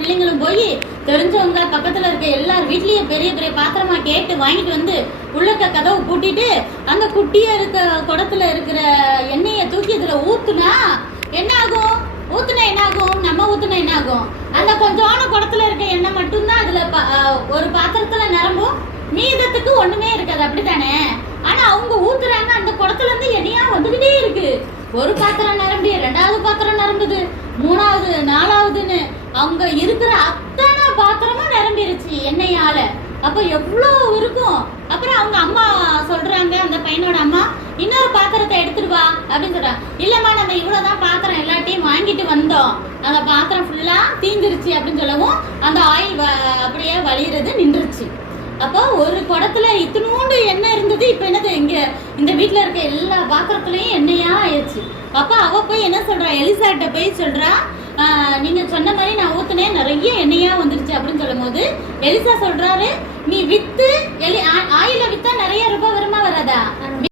பிள்ளைங்களும் போய் தெரிஞ்சவங்க பக்கத்துல இருக்க எல்லார் வீட்லயும் பெரிய பெரிய பாத்திரமா கேட்டு வாங்கிட்டு வந்து உள்ளக்க கதவு பூட்டிட்டு அந்த குட்டியா இருக்க குடத்துல இருக்கிற எண்ணெயை தூக்கி இதுல ஊத்துனா என்ன ஆகும்? ஊத்துனா என்ன ஆகும்? நம்ம ஊத்துனா என்ன ஆகும்? அந்த கொஞ்சோன குடத்துல இருக்க எண்ணெய் மட்டும்தான் அதுல ஒரு பாத்திரத்துல நிரம்பும், மீதத்துக்கு ஒண்ணுமே இருக்காது, அப்படித்தானே? ஆனா அவங்க ஊத்துறாங்க, அந்த குடத்துல இருந்து எண்ணெயா வந்துகிட்டே இருக்கு. ஒரு பாத்திரம் நிரம்பி, 2வது பாத்திரம் நிரம்புது, 3வது 4வதுன்னு அவங்க இருக்கிற அத்தனை பாத்திரமும் நிரம்பிருச்சு எண்ணெயால. அப்ப எவ்வளவு இருக்கும்? அப்புறம் அவங்க அம்மா சொல்றாங்க, அந்த பையனோட அம்மா, இன்னொரு பாத்திரத்தை எடுத்துட்டு வா அப்படின்னு சொல்றாங்க. இல்லம்மா, நம்ம இவ்வளவுதான் பாத்திரம் எல்லாத்தையும் வாங்கிட்டு வந்தோம், அந்த பாத்திரம் ஃபுல்லா தீந்துருச்சு அப்படின்னு சொல்லவும் அந்த ஆயில் அப்படியே வலியுறது நின்றுச்சு. அப்போ ஒரு குடத்துல இத்தினூண்டு எண்ணெய் இருந்தது, இப்ப என்னது இங்க இந்த வீட்டுல இருக்க எல்லா பாத்திரத்துலயும் எண்ணெயா ஆயிடுச்சு. அப்ப அவ போய் என்ன சொல்றா, எலிசாட்ட போய் சொல்றா, நீங்க சொன்ன மாதிரி நான் ஊத்துனேன், நிறைய எண்ணெயா வந்துருச்சு அப்படின்னு சொல்லும் போது எலிசா சொல்றாரு, நீ வித்து